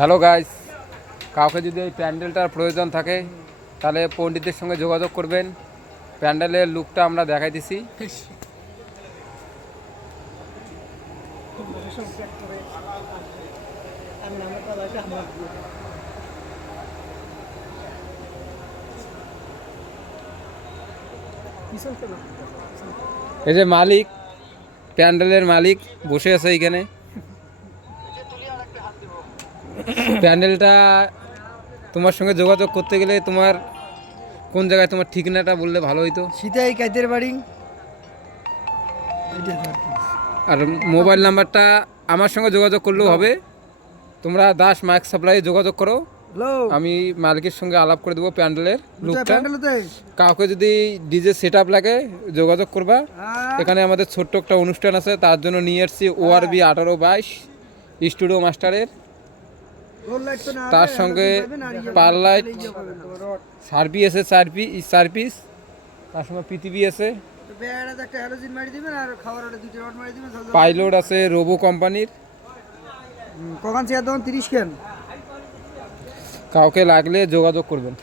Hello guys, কাউকে যদি এই প্যান্ডেলটার প্রয়োজন থাকে তাহলে পণ্ডিতদের সঙ্গে যোগাযোগ করবেন। প্যান্ডেলের লুকটা আমরা দেখাই দিছি। এই যে মালিক, প্যান্ডেলের মালিক বসে আছে এইখানে। প্যান্ডেলটা তোমার সঙ্গে যোগাযোগ করতে গেলে তোমার কোন জায়গায় তোমার ঠিকানাটা বললে ভালো হইতো। সীতাই কাইতের বাড়ি। আর মোবাইল নাম্বারটা আমার সঙ্গে যোগাযোগ করলেও হবে। তোমরা দাস মাইক সাপ্লাই যোগাযোগ করো, হ্যালো, আমি মালিকের সঙ্গে আলাপ করে দেবো প্যান্ডেলের লুকটা। প্যান্ডেলতে কাউকে যদি ডিজে সেট আপ লাগে যোগাযোগ করবা। এখানে আমাদের ছোট্ট একটা অনুষ্ঠান আছে, তার জন্য নিয়ে এসেছি ORB 1822 স্টুডিও মাস্টারের। তার সঙ্গে পার লাইট সার্ভি আছে, চার পিস। তার সঙ্গে পৃথিবী আছে, পাইলট আছে রোবো কোম্পানির। কখন চেয়ার দেবেন 30 কেন? কাউকে লাগলে যোগাযোগ করবেন।